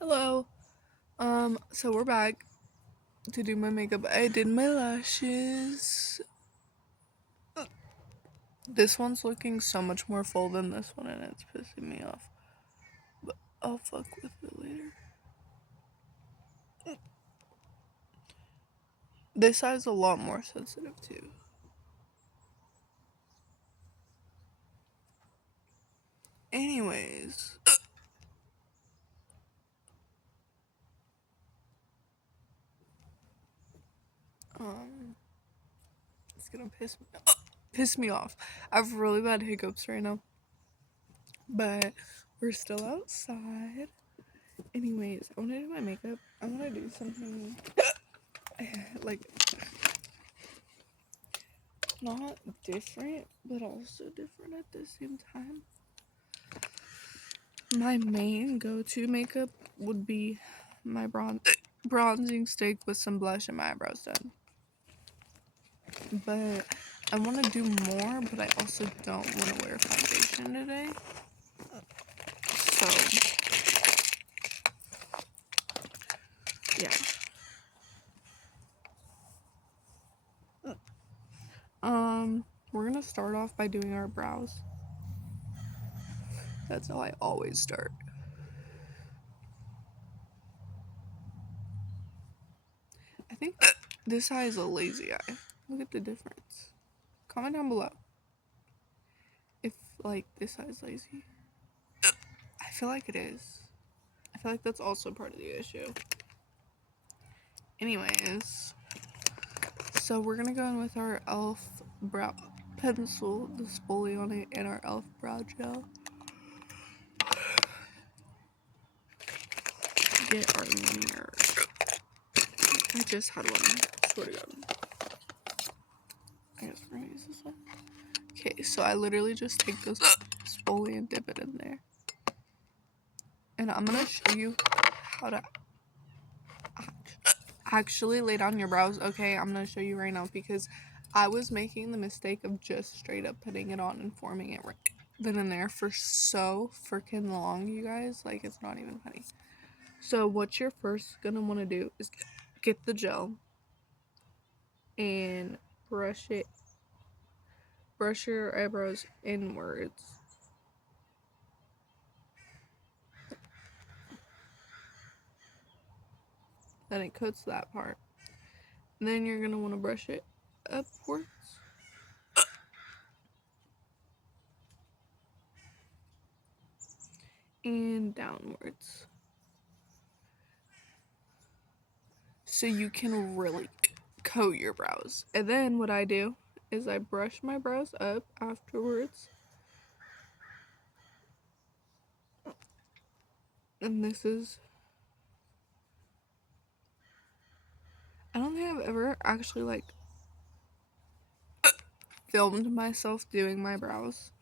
Hello. So we're back to do my makeup. I did my lashes. This one's looking so much more full than this one and it's pissing me off. But I'll fuck with it later. This eye's a lot more sensitive too. Anyways. It's gonna piss me off. I have really bad hiccups right now. But we're still outside. Anyways, I wanna do my makeup. I wanna do something like not different, but also different at the same time. My main go-to makeup would be my bronzing stick with some blush and my eyebrows done. But I want to do more, but I also don't want to wear foundation today. So, yeah. We're gonna start off by doing our brows. That's how I always start. I think this eye is a lazy eye. Look at the difference. Comment down below if like this eye is lazy. I feel like it is. I feel like that's also part of the issue. Anyways, so we're gonna go in with our e.l.f. brow pencil, the spoolie on it, and our e.l.f. brow gel. Get our mirror. I just had one. Swear to God. I guess we're gonna use this one. Okay, so I literally just take this spoolie and dip it in there. And I'm gonna show you how to actually lay down your brows. Okay, I'm gonna show you right now because I was making the mistake of just straight up putting it on and forming it right then and there for so freaking long, you guys. Like, it's not even funny. So what you're first gonna want to do is get the gel and brush your eyebrows inwards. Then it coats that part. Then you're gonna want to brush it upwards. And downwards. So you can really coat your brows. And then what I do is I brush my brows up afterwards. And this is... I don't think I've ever actually, like, filmed myself doing my brows.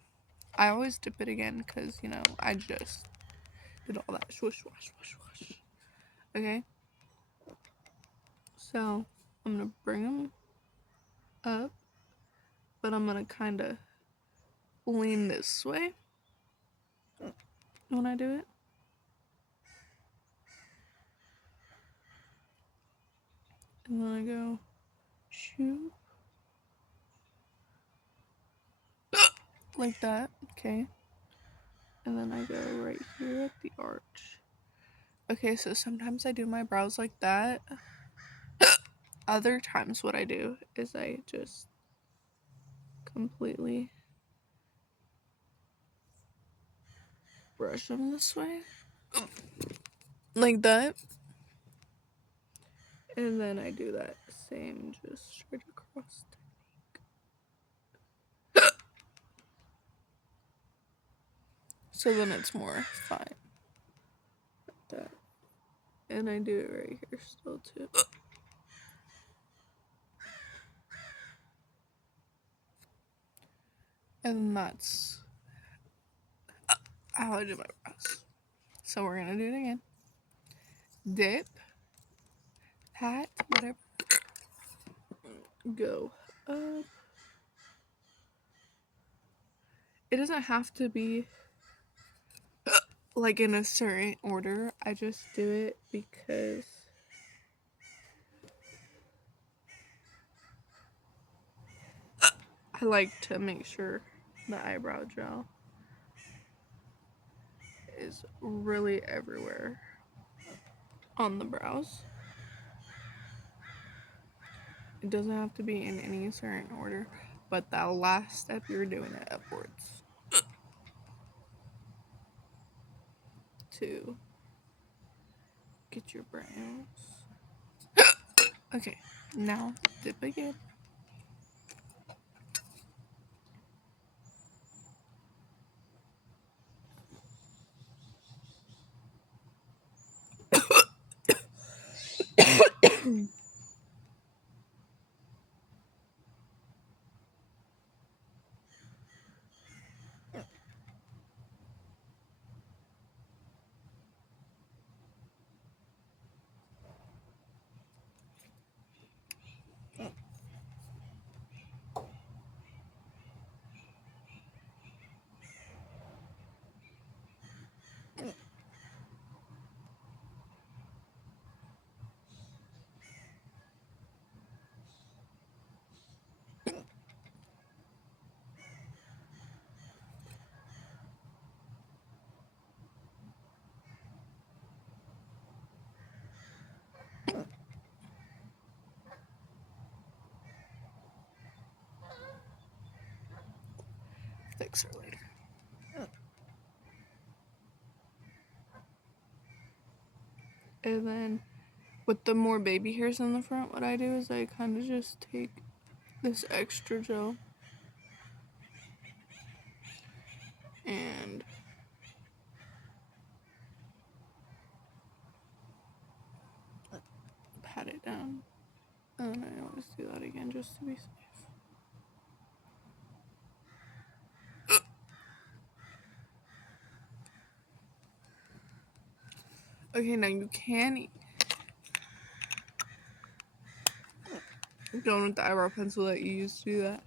I always dip it again because, you know, I just did all that swoosh, wash, wash, wash. Okay? So, I'm going to bring them up, but I'm going to kind of lean this way when I do it. And then I go, shoot. Like that, okay? And then I go right here at the arch. Okay, so sometimes I do my brows like that. Other times what I do is I just completely brush them this way. Like that. And then I do that same just straight across technique. So then it's more fine. Like that. And I do it right here still too. And that's how I do my brows. So we're gonna do it again. Dip, pat, whatever. Go up. It doesn't have to be like in a certain order. I just do it because I like to make sure the eyebrow gel is really everywhere on the brows. It doesn't have to be in any certain order, but that last step you're doing it upwards to get your brows. Okay, now dip again. Fix her later. And then with the more baby hairs in the front, what I do is I kind of just take this extra gel and pat it down. And then I always do that again just to be safe. Okay, now you can go with the eyebrow pencil that you used to do that.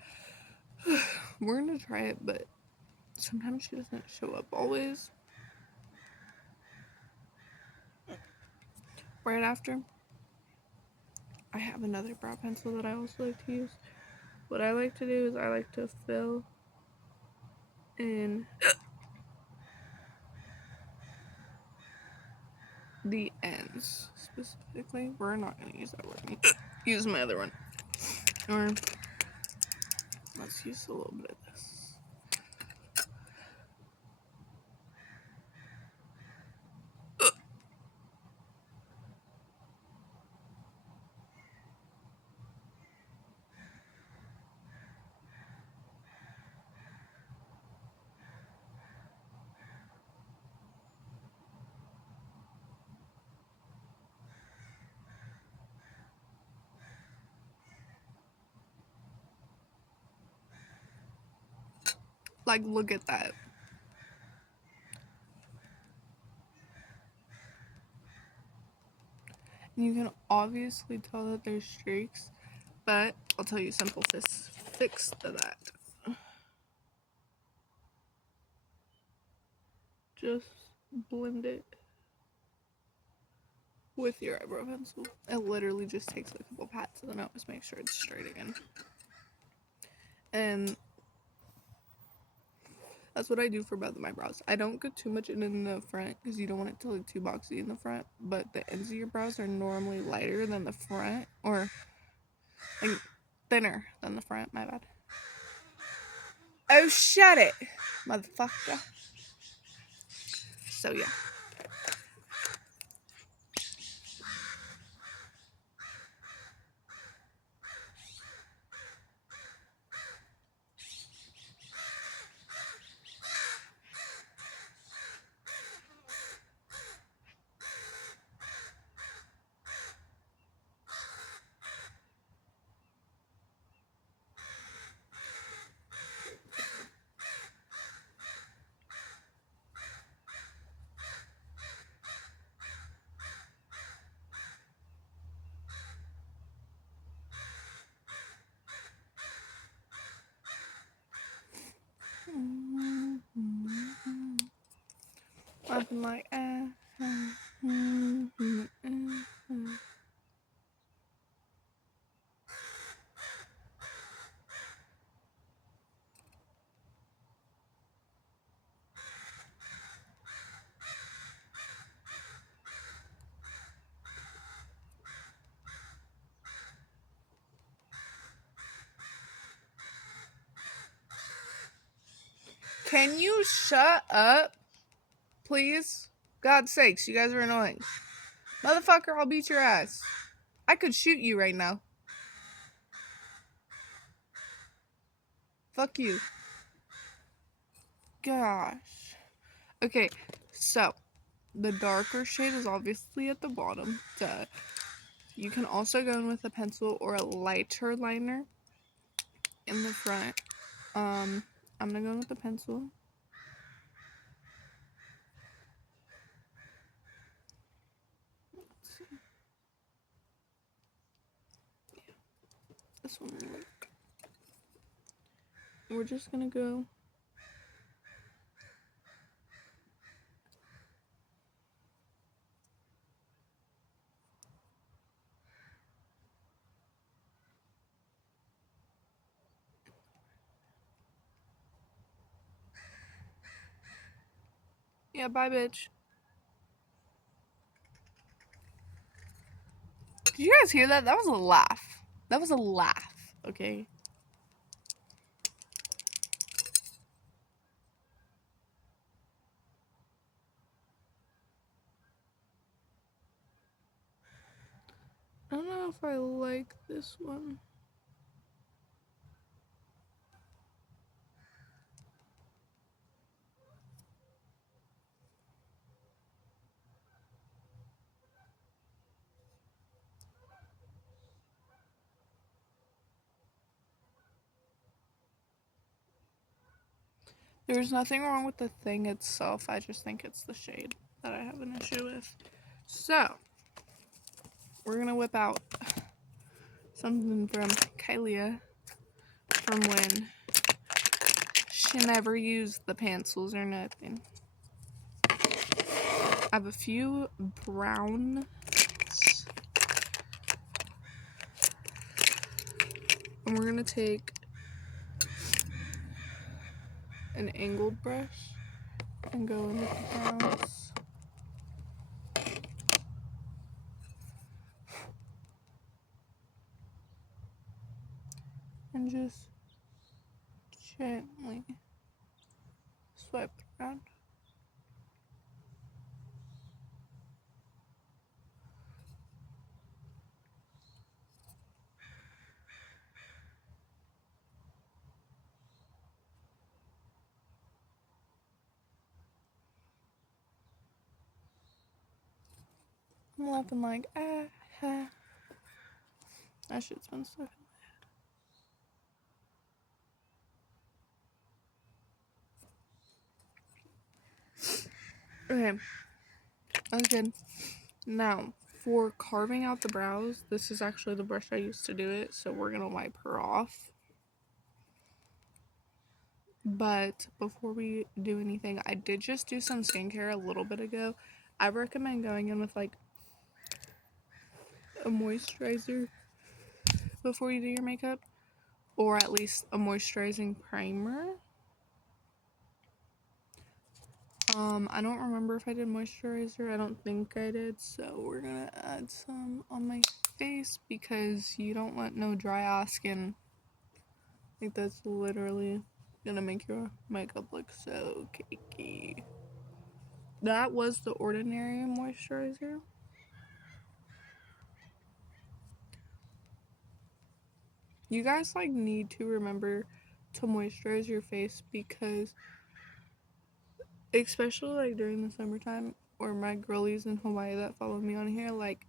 We're gonna try it, but sometimes she doesn't show up always. Right after, I have another brow pencil that I also like to use. What I like to do is I like to fill in the ends specifically. We're not gonna use that word. Use my other one. Or let's use a little bit of this. Like, look at that. And you can obviously tell that there's streaks, but I'll tell you a simple fix to that. Just blend it with your eyebrow pencil. It literally just takes a couple pats and then always make sure it's straight again. And that's what I do for both of my brows. I don't get too much in the front because you don't want it to look too boxy in the front, but the ends of your brows are normally lighter than the front, or like thinner than the front, my bad. Oh, shut it, motherfucker. So yeah. laughing like Can you shut up, please? God's sakes, you guys are annoying. Motherfucker, I'll beat your ass. I could shoot you right now. Fuck you. Gosh. Okay, so the darker shade is obviously at the bottom. Duh. You can also go in with a pencil or a lighter liner in the front. I'm gonna go in with the pencil. Let's see. Yeah, this one will work. We're just gonna go. Yeah, bye, bitch. Did you guys hear that? That was a laugh. That was a laugh, okay? I don't know if I like this one. There's nothing wrong with the thing itself. I just think it's the shade that I have an issue with. So, we're gonna whip out something from Kylia from when she never used the pencils or nothing. I have a few browns. And we're gonna take an angled brush and go in with the browns. And just gently swipe around. I'm laughing like, ah. That shit's been stuck in my head. Okay. That's good. Now, for carving out the brows, this is actually the brush I used to do it, so we're gonna wipe her off. But before we do anything, I did just do some skincare a little bit ago. I recommend going in with like a moisturizer before you do your makeup, or at least a moisturizing primer. I don't remember if I did moisturizer. I don't think I did, so we're gonna add some on my face because you don't want no dry ass skin. Like, that's literally gonna make your makeup look so cakey. That was the Ordinary moisturizer. You guys like need to remember to moisturize your face because, especially like during the summertime, or my girlies in Hawaii that follow me on here, like,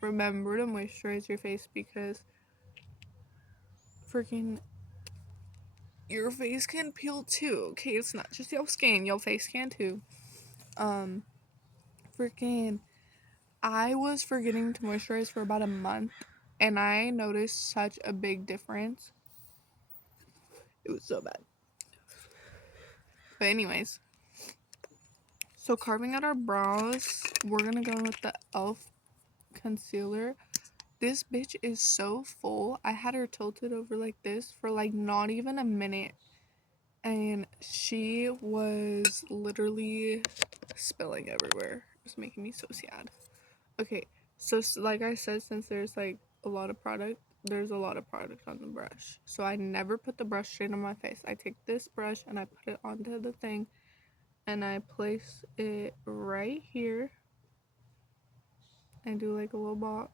remember to moisturize your face because freaking your face can peel too, okay? It's not just your skin, your face can too. Freaking I was forgetting to moisturize for about a month and I noticed such a big difference. It was so bad. But anyways, So carving out our brows, we're gonna go with the e.l.f. concealer. This bitch is so full. I had her tilted over like this for like not even a minute. And she was literally spilling everywhere. It was making me so sad. Okay, so like I said, since there's like a lot of product, there's a lot of product on the brush. So I never put the brush straight on my face. I take this brush and I put it onto the thing and I place it right here and do like a little box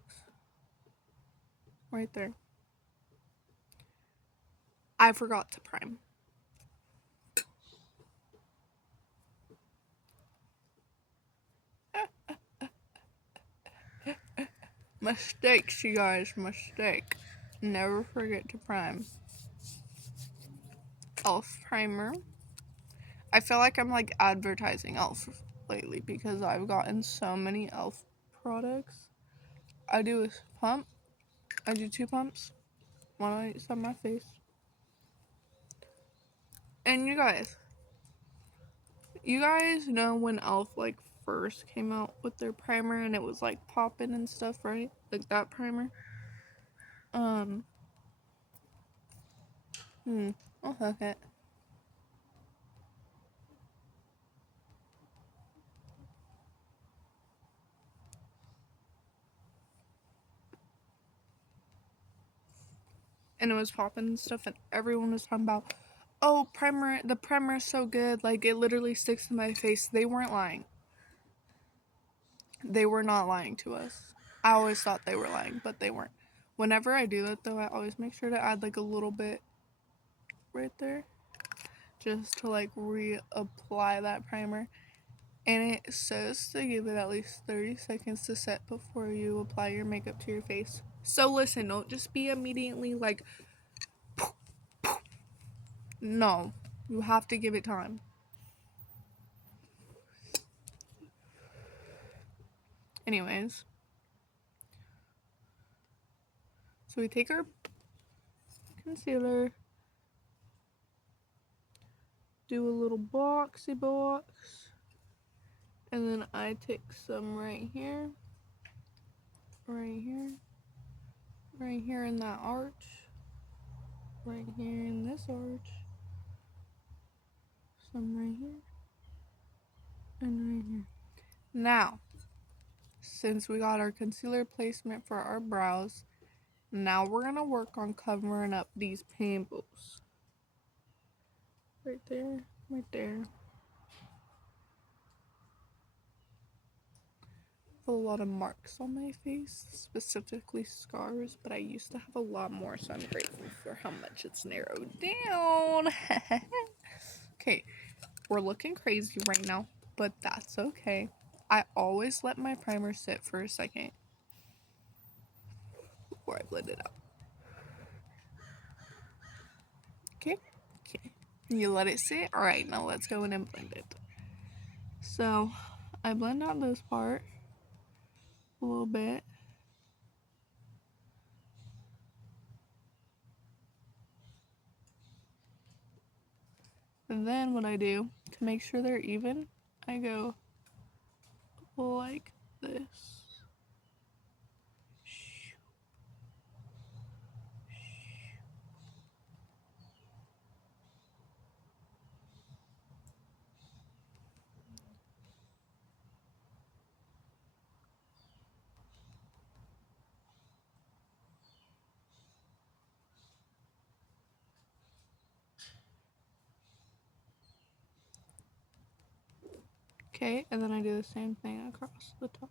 right there. I forgot to prime. Mistakes, you guys, mistake. Never forget to prime. e.l.f. primer. I feel like I'm like advertising e.l.f. lately because I've gotten so many e.l.f. products. I do a pump. I do 2 pumps. One on each side of my face. And you guys know when e.l.f. like first came out with their primer and it was like popping and stuff, right? Like that primer. I'll hook it. And it was popping and stuff, and everyone was talking about, oh, the primer is so good, like it literally sticks to my face. They weren't lying. They were not lying to us. I always thought they were lying, but they weren't. Whenever I do that though, I always make sure to add like a little bit right there, just to like reapply that primer. And it says to give it at least 30 seconds to set before you apply your makeup to your face. So listen, don't just be immediately like, no, you have to give it time. Anyways, so we take our concealer, do a little boxy box, and then I take some right here, right here, right here in that arch, right here in this arch, some right here, and right here. Now, since we got our concealer placement for our brows, now we're gonna work on covering up these pimples. Right there, right there. A lot of marks on my face, specifically scars, but I used to have a lot more, so I'm grateful for how much it's narrowed down. Okay, we're looking crazy right now, but that's okay. I always let my primer sit for a second before I blend it out. Okay, okay. You let it sit? Alright, now let's go in and blend it. So, I blend out this part a little bit. And then what I do, to make sure they're even, I go like this. Okay, and then I do the same thing across the top.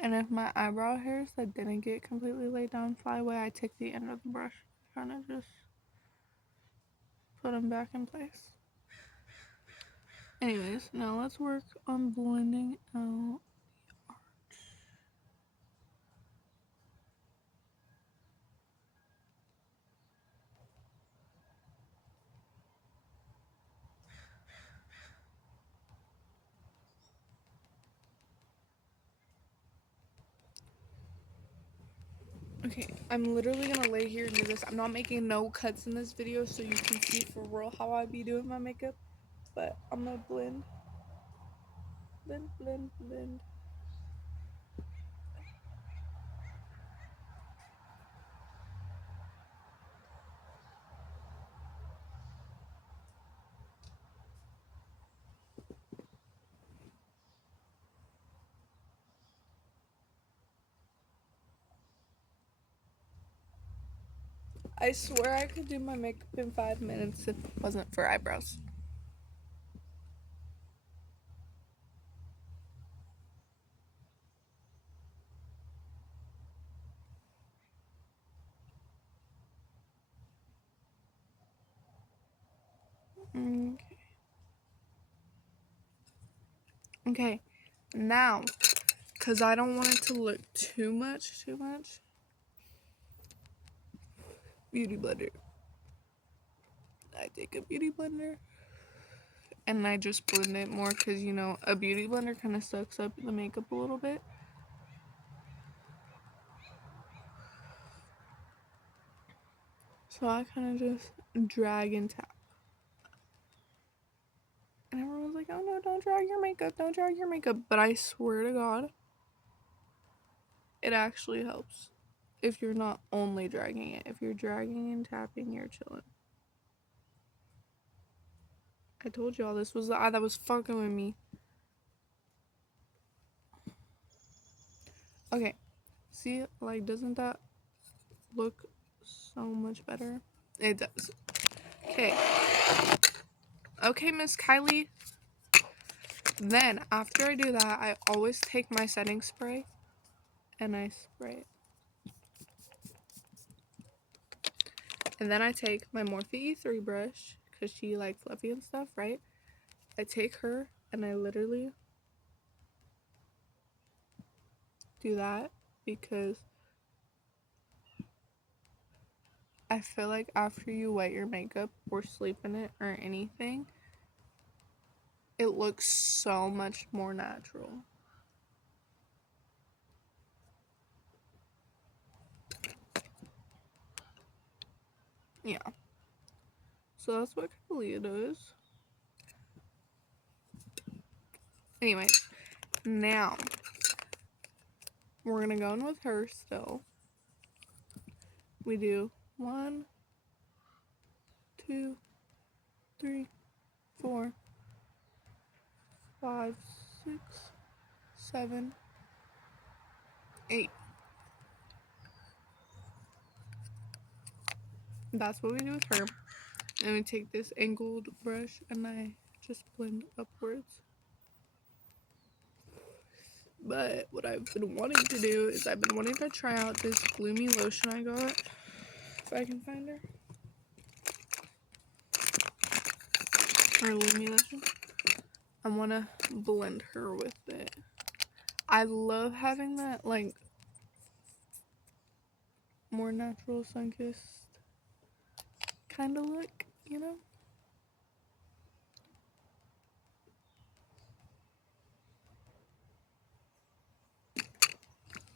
And if my eyebrow hairs that didn't get completely laid down fly away, I take the end of the brush, kind of just put them back in place. Anyways, now let's work on blending out. Okay, I'm literally gonna lay here and do this. I'm not making no cuts in this video so you can see for real how I be doing my makeup. But I'm gonna blend. Blend, blend, blend. I swear I could do my makeup in 5 minutes if it wasn't for eyebrows. Okay. Okay, now, because I don't want it to look too much, beauty blender. I take a beauty blender and I just blend it more because, you know, a beauty blender kind of sucks up the makeup a little bit. So I kind of just drag and tap. And everyone's like, oh no, don't drag your makeup, don't drag your makeup. But I swear to God, it actually helps. If you're not only dragging it, if you're dragging and tapping, you're chilling. I told y'all this was the eye that was fucking with me. Okay, see, like, doesn't that look so much better? It does. Okay. Okay, Miss Kylie. Then, after I do that, I always take my setting spray and I spray it. And then I take my Morphe E3 brush, because she like fluffy and stuff, right? I take her and I literally do that because I feel like after you wet your makeup or sleep in it or anything, it looks so much more natural. Yeah. So that's what Kalia does. Anyway, now we're gonna go in with her still. We do 1, 2, 3, 4, 5, 6, 7, 8. That's what we do with her. And we take this angled brush and I just blend upwards. But what I've been wanting to do is I've been wanting to try out this gloomy lotion I got. If I can find her. Or Lumi lotion. I want to blend her with it. I love having that, like, more natural sun-kissed kind of look, you know?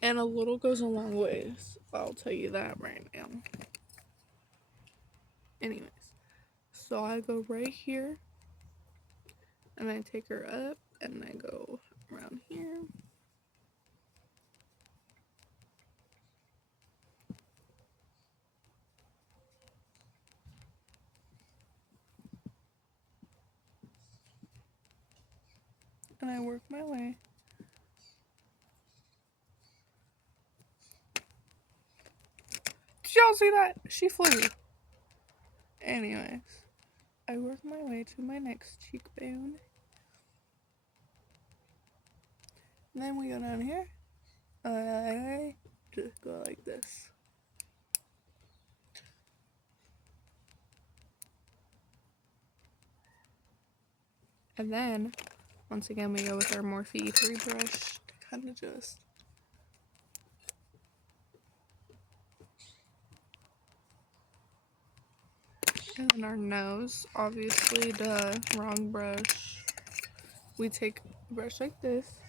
And a little goes a long ways. I'll tell you that right now. Anyways, so I go right here. And I take her up and I go around here. And I work my way. Did y'all see that? She flew. Anyways, I work my way to my next cheekbone. And then we go down here. I just go like this. And then, once again, we go with our Morphe 3 brush to kind of just... And then our nose, obviously the wrong brush. We take a brush like this,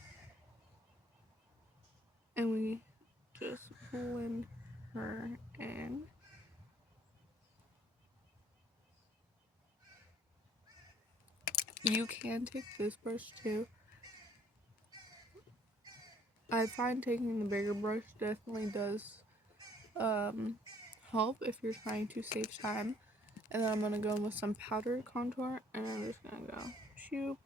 and we just blend her in. You can take this brush too. I find taking the bigger brush definitely does help if you're trying to save time. And then I'm going to go in with some powdered contour, and I'm just going to go shoop.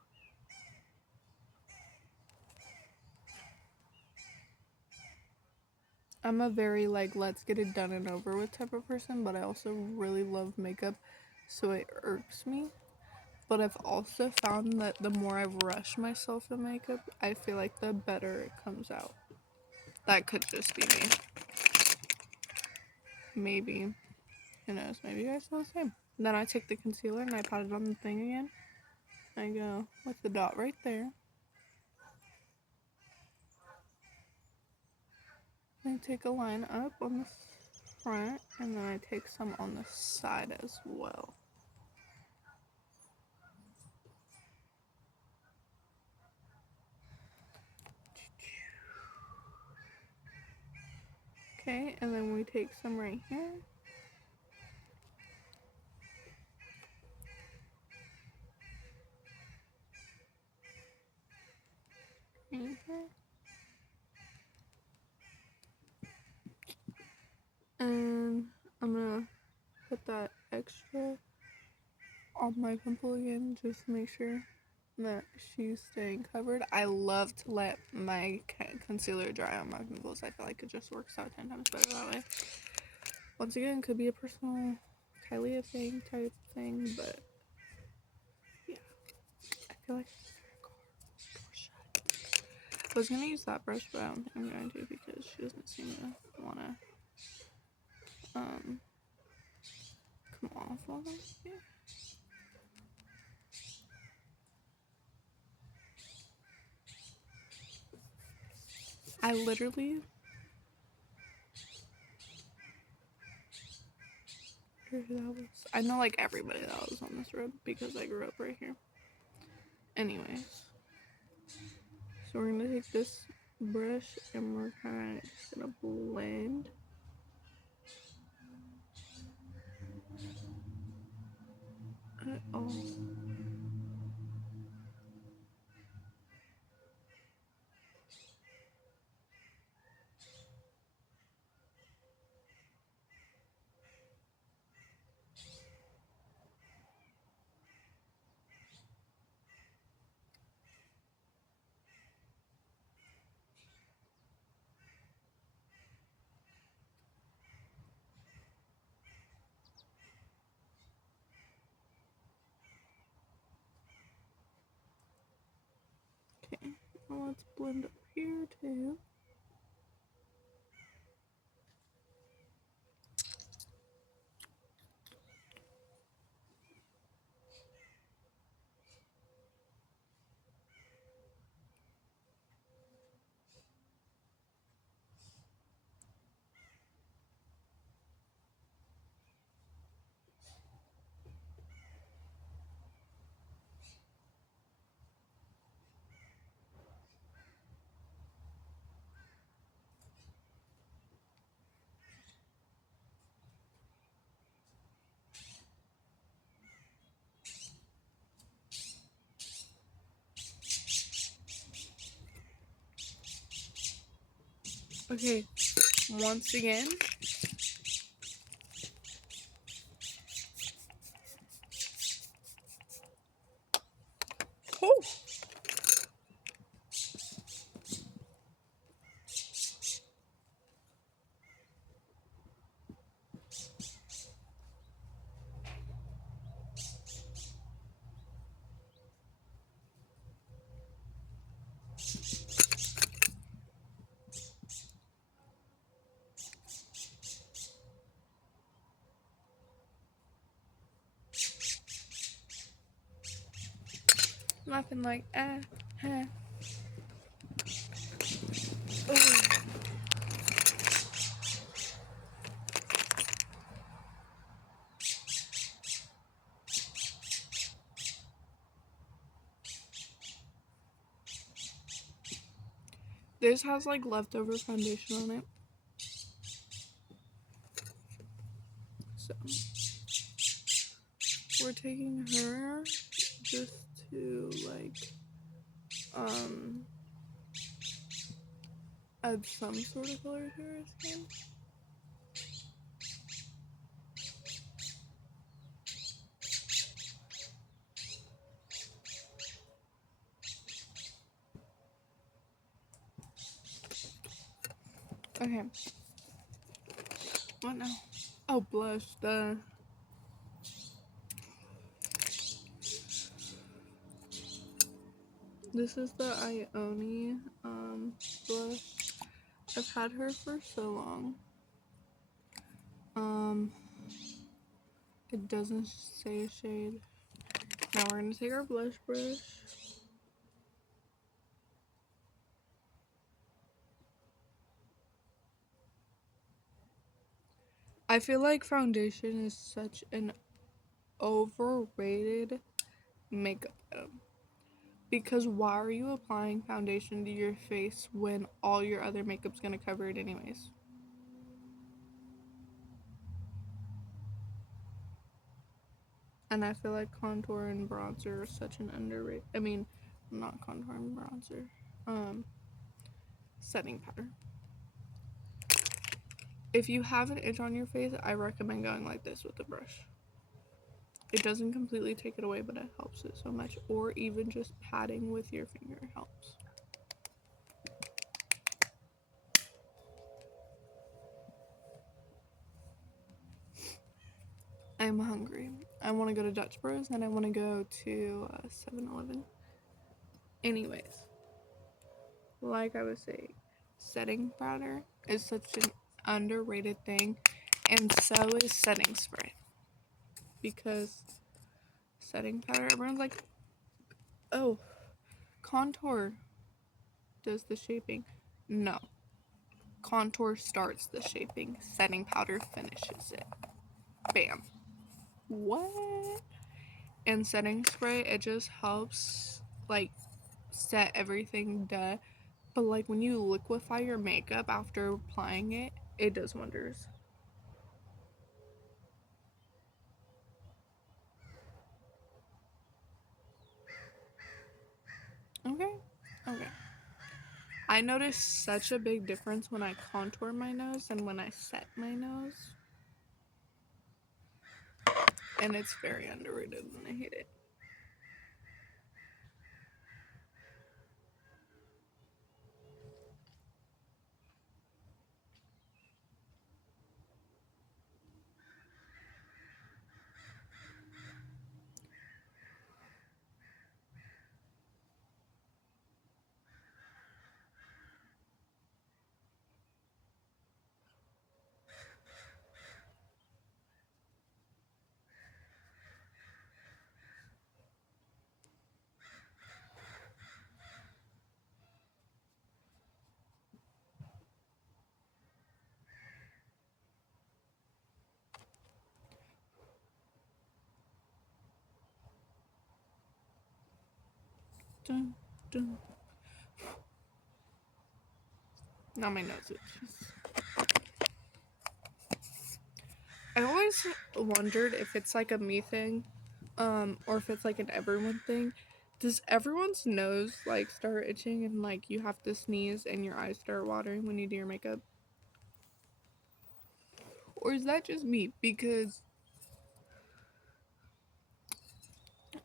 I'm a very like let's get it done and over with type of person, but I also really love makeup, so it irks me. But I've also found that the more I rush myself in makeup, I feel like the better it comes out. That could just be me. Maybe. Who knows? Maybe you guys feel the same. Then I take the concealer and I pat it on the thing again. I go with the dot right there. I take a line up on the front, and then I take some on the side as well. Okay, and then we take some right here. Right here. And I'm gonna put that extra on my pimple again just to make sure that she's staying covered. I love to let my concealer dry on my pimples. I feel like it just works out 10 times better that way. Once again, could be a personal Kylie thing type thing, but yeah, I feel like I was gonna use that brush, but I don't think I'm going to because she doesn't seem to wanna come off all that. Yeah. I literally I know like everybody that was on this road because I grew up right here. Anyways, so we're gonna take this brush and we're kind of just gonna blend. Oh. Okay, well, let's blend up here too. Okay, once again, oh. Nothing like huh. This has like leftover foundation on it. So we're taking her just to like add some sort of color to her skin. Okay. What now? Oh, blush. Duh. This is the Ioni blush. I've had her for so long. It doesn't say a shade. Now we're gonna take our blush brush. I feel like foundation is such an overrated makeup item. Because why are you applying foundation to your face when all your other makeup's gonna cover it anyways? And I feel like contour and bronzer are such an underrated, not contour and bronzer, setting powder. If you have an itch on your face, I recommend going like this with the brush. It doesn't completely take it away, but it helps it so much. Or even just patting with your finger helps. I'm hungry. I want to go to Dutch Bros and I want to go to 7-Eleven. Anyways, like I was saying, setting powder is such an underrated thing, and so is setting spray. Because setting powder, everyone's like, oh, contour does the shaping. No. Contour starts the shaping, setting powder finishes it. Bam. What? And setting spray, it just helps like set everything done. But like when you liquefy your makeup after applying it, it does wonders. Okay. I notice such a big difference when I contour my nose and when I set my nose. And it's very underrated and I hate it. Dun, dun. Now my nose itches. I always wondered if it's like a me thing, or if it's like an everyone thing. Does everyone's nose like start itching and like you have to sneeze and your eyes start watering when you do your makeup? Or is that just me? Because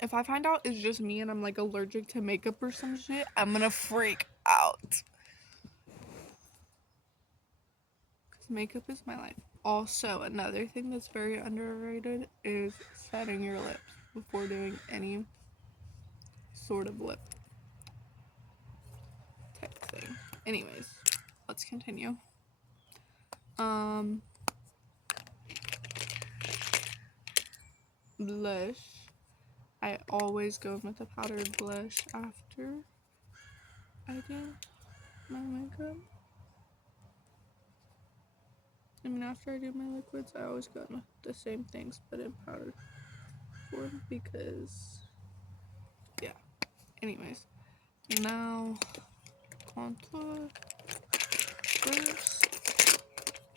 if I find out it's just me and I'm like allergic to makeup or some shit, I'm gonna freak out. Because makeup is my life. Also, another thing that's very underrated is setting your lips before doing any sort of lip type thing. Anyways, let's continue. Blush. I always go with a powdered blush after I do my makeup. I mean, after I do my liquids, I always go with the same things, but in powdered form because, yeah. Anyways, now contour first.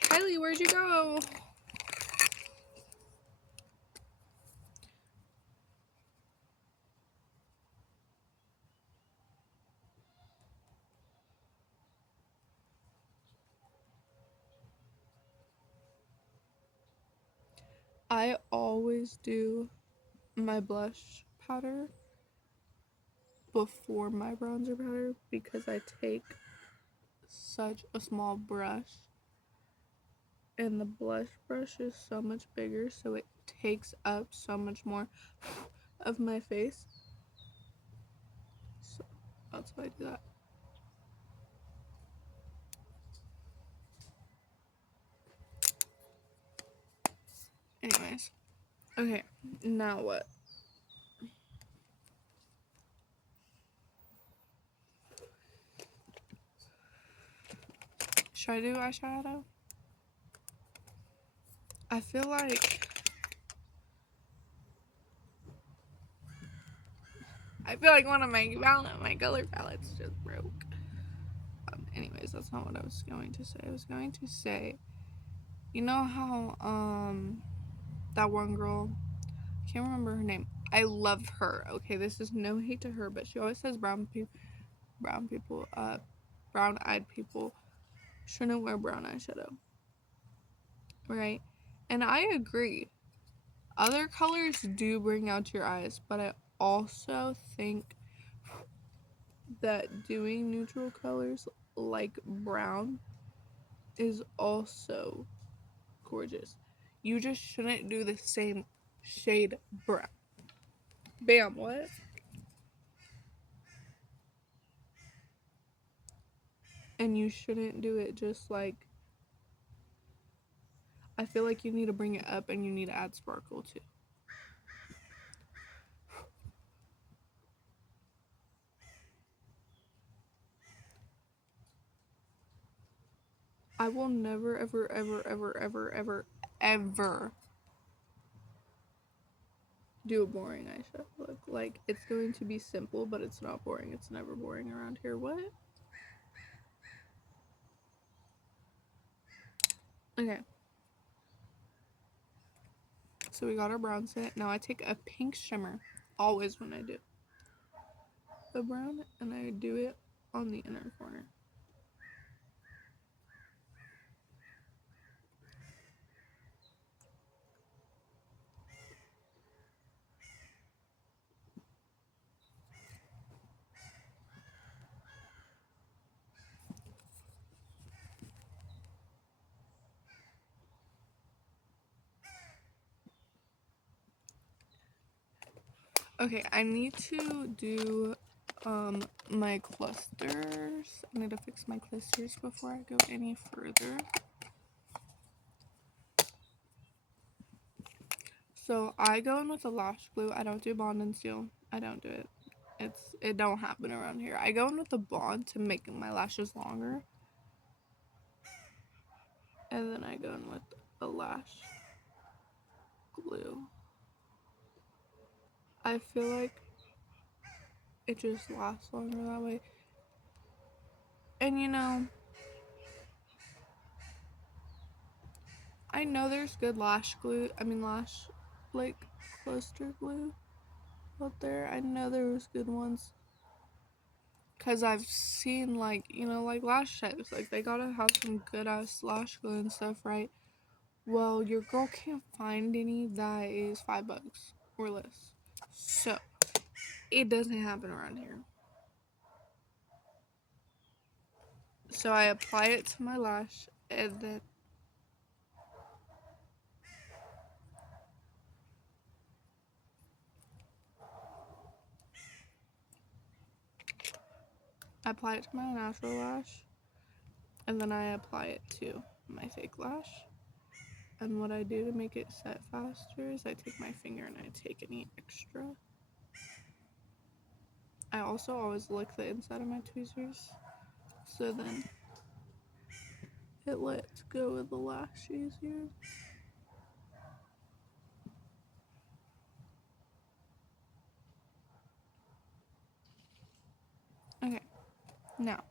Kylie, where'd you go? I always do my blush powder before my bronzer powder because I take such a small brush and the blush brush is so much bigger, so it takes up so much more of my face. So that's why I do that. Anyways, okay, now what? Should I do eyeshadow? I feel like one of my color palettes just broke. Anyways, that's not what I was going to say. I was going to say, you know how that one girl, I can't remember her name. I love her. Okay, this is no hate to her, but she always says brown-eyed people shouldn't wear brown eyeshadow, right? And I agree. Other colors do bring out your eyes, but I also think that doing neutral colors like brown is also gorgeous. You just shouldn't do the same shade brown. Bam, what? And you shouldn't do it just like, I feel like you need to bring it up and you need to add sparkle too. I will never, ever, ever, ever, ever, ever, ever do a boring eyeshadow look. Like, it's going to be simple, but it's not boring. It's never boring around here. What? Okay. So we got our brown set. Now I take a pink shimmer, always when I do the brown, and I do it on the inner corner. Okay, I need to do my clusters. I need to fix my clusters before I go any further. So I go in with a lash glue. I don't do bond and seal. I don't do it. It don't happen around here. I go in with a bond to make my lashes longer. And then I go in with a lash glue. I feel like it just lasts longer that way. And you know, I know there's good lash like cluster glue out there. I know there was good ones. Cause I've seen like, you know, like lash types, like they gotta have some good ass lash glue and stuff, right? Well, your girl can't find any that is $5 or less. So it doesn't happen around here. So I apply it to my lash and then I apply it to my natural lash and then I apply it to my fake lash. And what I do to make it set faster is I take my finger and I take any extra I also always lick the inside of my tweezers, so then it lets go of the lash easier. Okay, now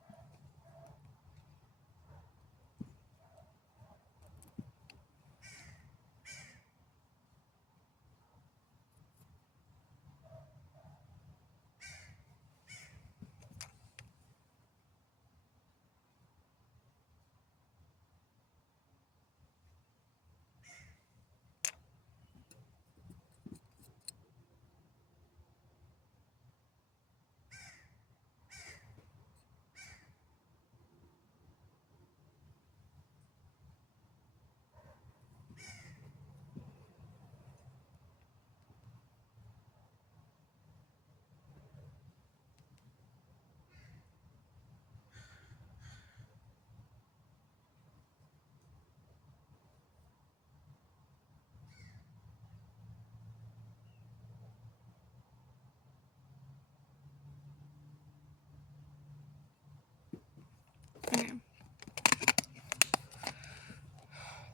okay.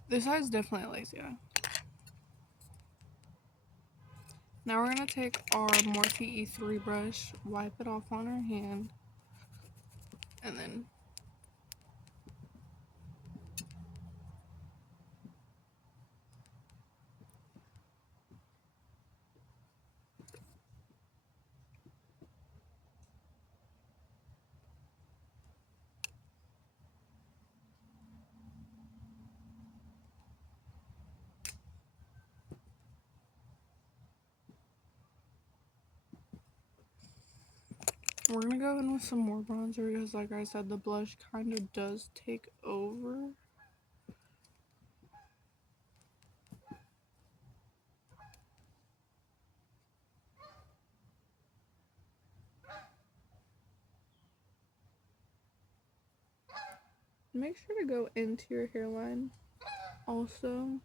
This side's definitely lazy eye. Now we're gonna take our Morphe E3 brush, wipe it off on our hand, and then we're gonna go in with some more bronzer because, like I said, the blush kind of does take over. Make sure to go into your hairline. Also,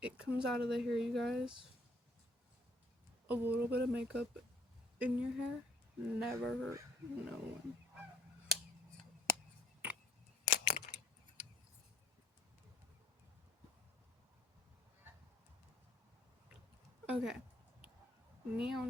it comes out of the hair, you guys. A little bit of makeup in your hair never hurt no one. Okay. Neo.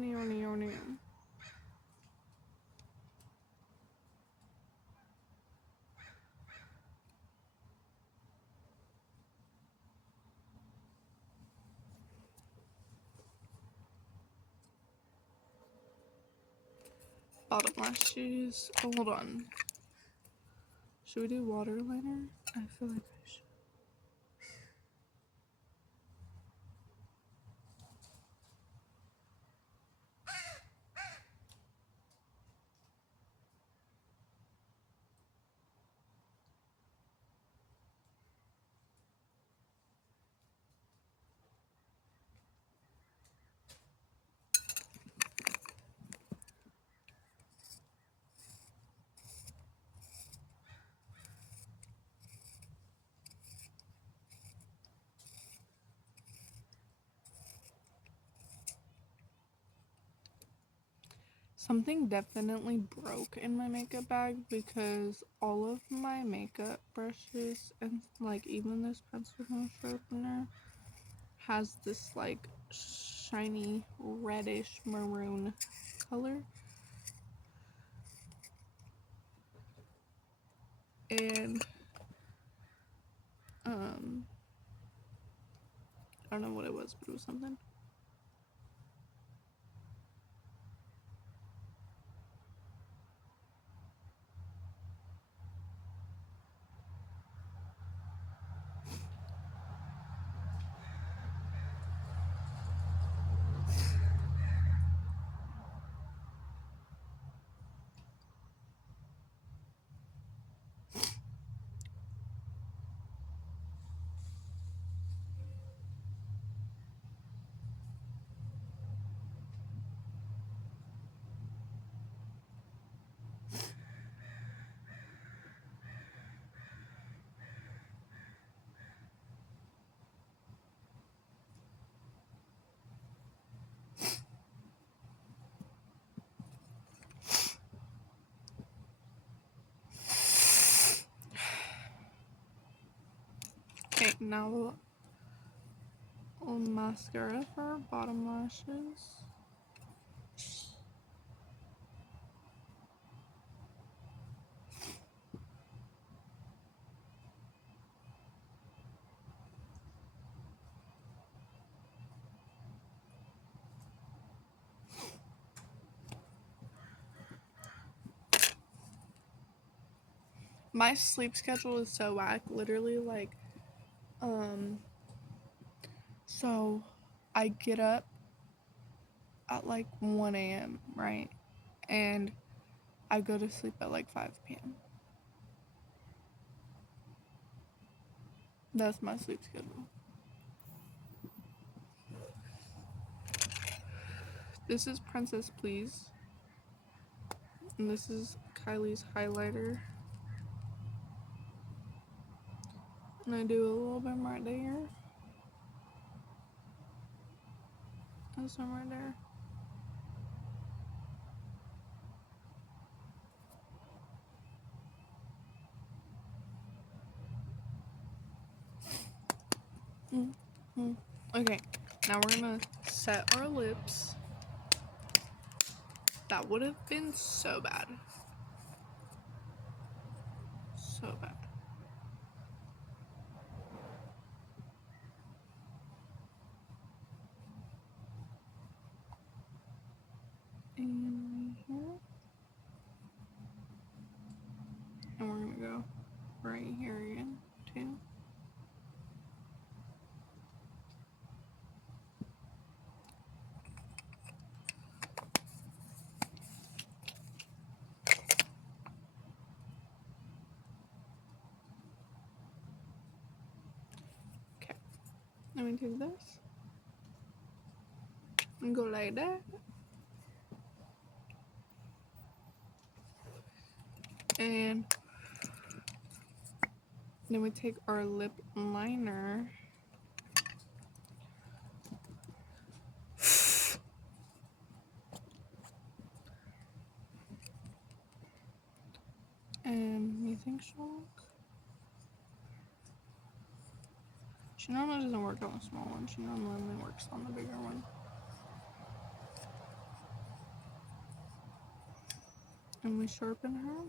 Bottom lashes. Oh, hold on. Should we do waterliner? I feel like I should. Something definitely broke in my makeup bag because all of my makeup brushes and like even this pencil sharpener has this like shiny reddish maroon color. And I don't know what it was, but it was something. Now mascara for our bottom lashes. My sleep schedule is so whack. Literally, like, so I get up at like 1 a.m., right? And I go to sleep at like 5 p.m. That's my sleep schedule. This is Princess Please. And this is Kylie's highlighter. And I do a little bit right there. And some right there. Okay, now we're gonna set our lips. That would have been so bad. So bad. And right here. And we're gonna go right here again, too. Okay, let me take this and go like that. And then we take our lip liner. And you think she'll work? She normally doesn't work on the small one. She normally only works on the bigger one. And we sharpen her.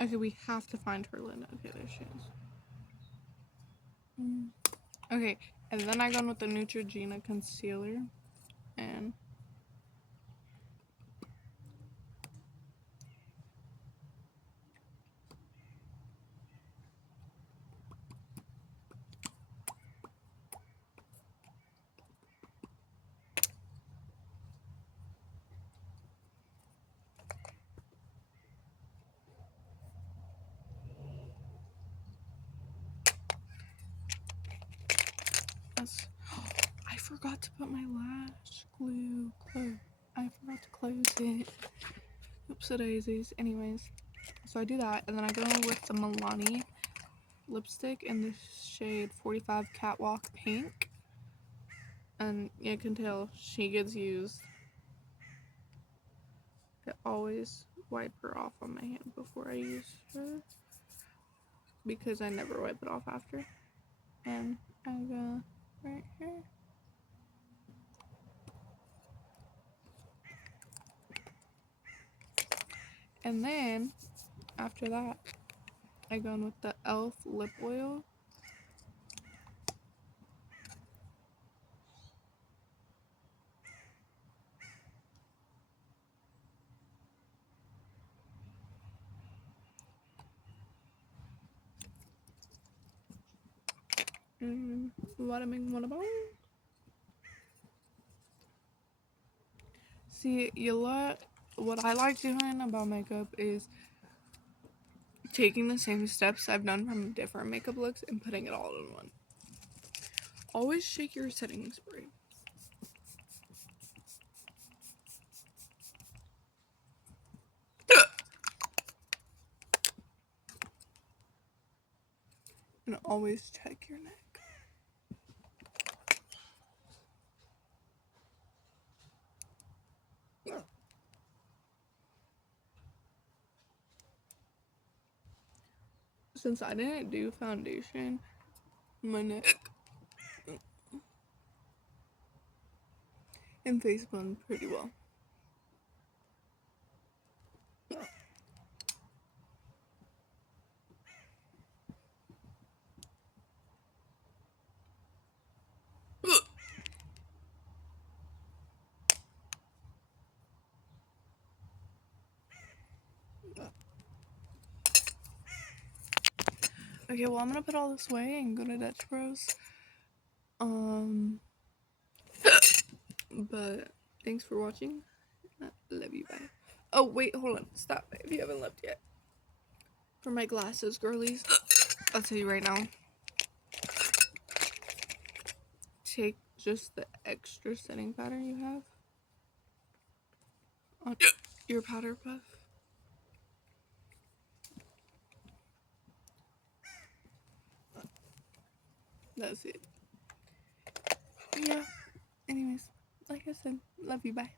Okay, we have to find her lid. Okay, there she is. Okay, and then I gone with the Neutrogena concealer. And I forgot to put my lash glue. I forgot to close it. Oopsie daisies. Anyways, so I do that, and then I go with the Milani lipstick in the shade 45 Catwalk Pink. And you can tell she gets used. I always wipe her off on my hand before I use her. because I never wipe it off after. And I go right here. And then after that, I go in with the e.l.f. lip oil. What about? See, what I like doing about makeup is taking the same steps I've done from different makeup looks and putting it all in one. Always shake your setting spray. And always check your neck. Since I didn't do foundation, my neck and face blend pretty well. Okay, well, I'm gonna put all this away and go to Dutch Bros. But thanks for watching. Love you, bye. Oh, wait, hold on. Stop if you haven't left yet. For my glasses, girlies, I'll tell you right now. Take just the extra setting powder you have on your powder puff. That's it. Yeah. Anyways, like I said, love you, bye.